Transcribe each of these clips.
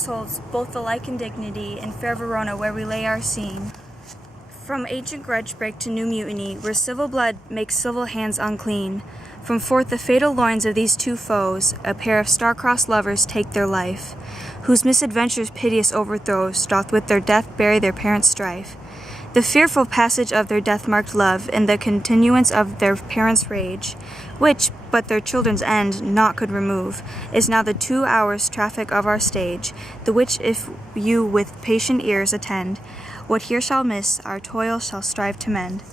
households, both alike in dignity, in fair Verona where we lay our scene. From ancient grudge break to new mutiny, where civil blood makes civil hands unclean. From forth the fatal loins of these two foes, a pair of star-crossed lovers take their life, whose misadventures piteous overthrows doth with their death bury their parents' strife. The fearful passage of their death-marked love, and the continuance of their parents' rage, which, but their children's end, naught could remove, is now the 2 hours' traffic of our stage, the which if you with patient ears attend, what here shall miss, our toil shall strive to mend.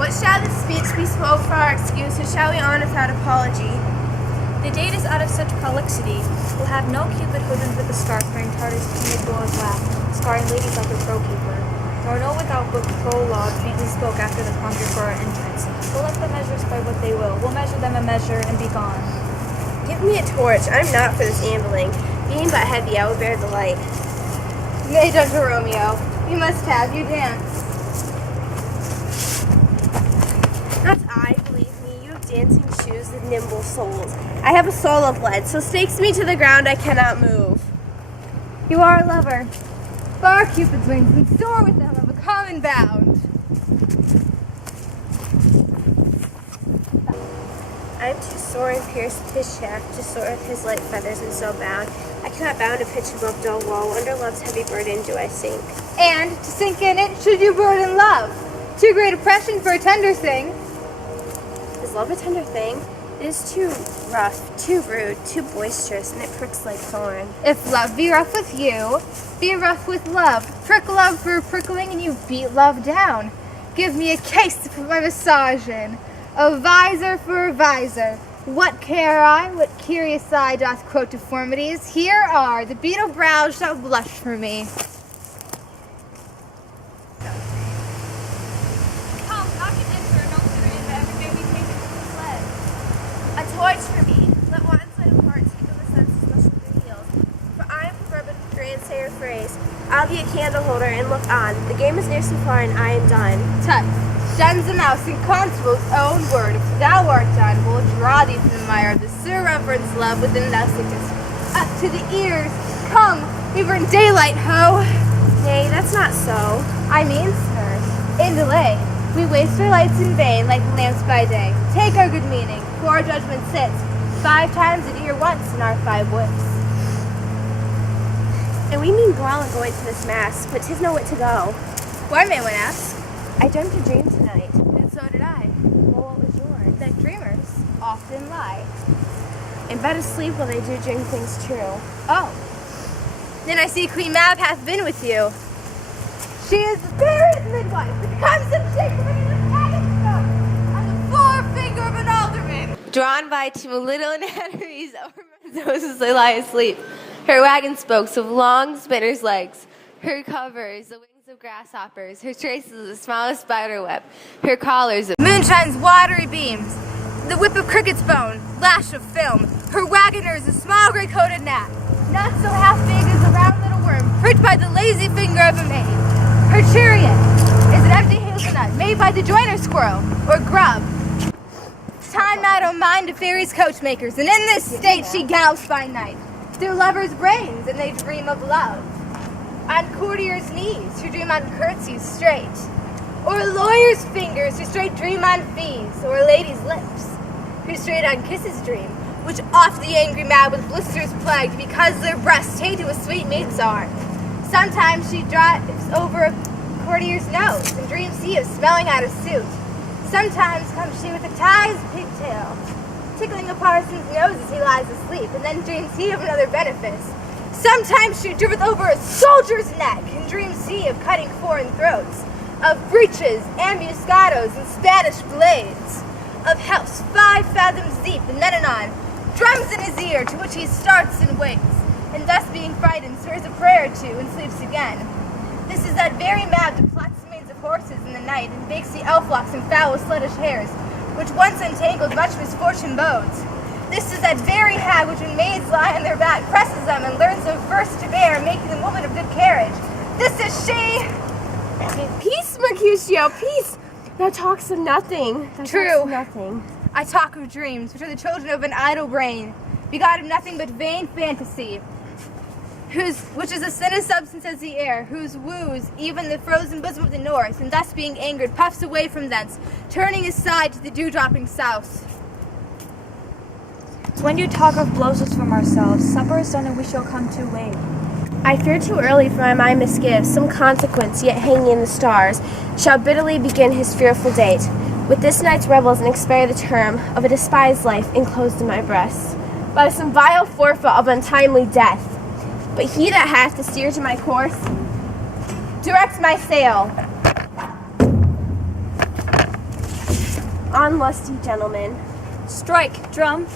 What shall this speech be spoke for our excuse, or shall we on without apology? The date is out of such prolixity, will have no Cupid hooded with a scarf wearing Tartar's timid Goa's lap, scarring ladies like a pro-keeper, nor no without book prologue faintly spoke after the prompter for our entrance. We'll let the measures by what they will, we'll measure them a measure and be gone. Give me a torch, I'm not for this ambling. Being but heavy, I will bear the light. Nay, Dr. Romeo, we must have you dance. Not I, believe me, you have dancing shoes with nimble soles. I have a soul of lead, so stakes me to the ground I cannot move. You are a lover. Bar Cupid's wings and soar with them of a common bound. I am too sore and pierced with his shaft, to soar with his light feathers and so bound. I cannot bound a pitch above dull wall, under love's heavy burden do I sink. And to sink in it should you burden love. Too great oppression for a tender thing. Is love a tender thing? It is too rough, too rude, too boisterous, and it pricks like thorn. If love be rough with you, be rough with love. Prick love for a prickling and you beat love down. Give me a case to put my massage in, a visor for a visor. What care I, what curious eye doth quote deformities? Here are, the beetle brows shall blush for me. A torch for me. Let one side of heart take on the senses much of their heels. For I am proverb of grandsire phrase. I'll be a candle holder and look on. The game is near so far and I am done. Tut, shuns the mouse in constable's own word. If thou art done, we'll draw thee from the mire of the sir reverence love within thou sickest. Up to the ears, come, we burn daylight, ho! Nay, that's not so. I mean, sir, in delay. We waste our lights in vain like lamps by day. Take our good meaning, for our judgment sits 5 times a year once in our 5 wits. And we mean brawl and going to this mass, but 'tis no wit to go. Why, may one ask? I dreamt a dream tonight. And so did I. Well, what was yours? That dreamers often lie. In bed asleep while they do dream things true. Oh, then I see Queen Mab hath been with you. She is the fairest midwife, but comes of Shakespeare with Agatha, on the forefinger of an alderman. Drawn by 2 little anatomies over those as they lie asleep. Her wagon spokes of long spinner's legs. Her covers, the wings of grasshoppers. Her traces, the smallest spider web. Her collars of Moonshine's watery beams, the whip of cricket's bone, lash of film. Her wagoner's a small gray-coated gnat, not so half big as a round little worm, pricked by the lazy finger of a maid. Her chariot is an empty hail coconut made by the joiner squirrel, or grub. Time I don't mind a fairy's coach makers, and in this state she gallops by night, through lovers' brains, and they dream of love. On courtiers' knees, who dream on curtsies straight, or lawyers' fingers, who straight dream on fees, or ladies' lips, who straight on kisses dream, which oft the angry mad with blisters plagued, because their breasts tainted with sweet meats are. Sometimes she drives over a courtier's nose, and dreams he of smelling out a suit. Sometimes comes she with a tie's pigtail, tickling a parson's nose as he lies asleep, and then dreams he of another benefice. Sometimes she driveth over a soldier's neck, and dreams he of cutting foreign throats, of breeches, ambuscados, and Spanish blades, of helps 5 fathoms deep, and then anon drums in his ear, to which he starts and wakes, and thus being frightened, swears a prayer or two, and sleeps again. This is that very mad that plots the manes of horses in the night, and bakes the elf-locks and foul sluttish hairs, which once untangled much misfortune bodes. This is that very hag which when maids lie on their back, presses them, and learns them first to bear, making them woman of good carriage. This is she! Peace, Mercutio, peace! Thou talks of nothing. True. Nothing. I talk of dreams, which are the children of an idle brain, begot of nothing but vain fantasy, which is a sin of substance as the air, whose woos even the frozen bosom of the north, and thus being angered, puffs away from thence, turning aside to the dew-dropping south. When you talk of blows us from ourselves, supper is done and we shall come too late. I fear too early, for my mind misgives some consequence yet hanging in the stars shall bitterly begin his fearful date. With this night's revels and expire the term of a despised life enclosed in my breast by some vile forfeit of untimely death. But he that hath to steer to my course directs my sail. On, lusty gentlemen. Strike, drum.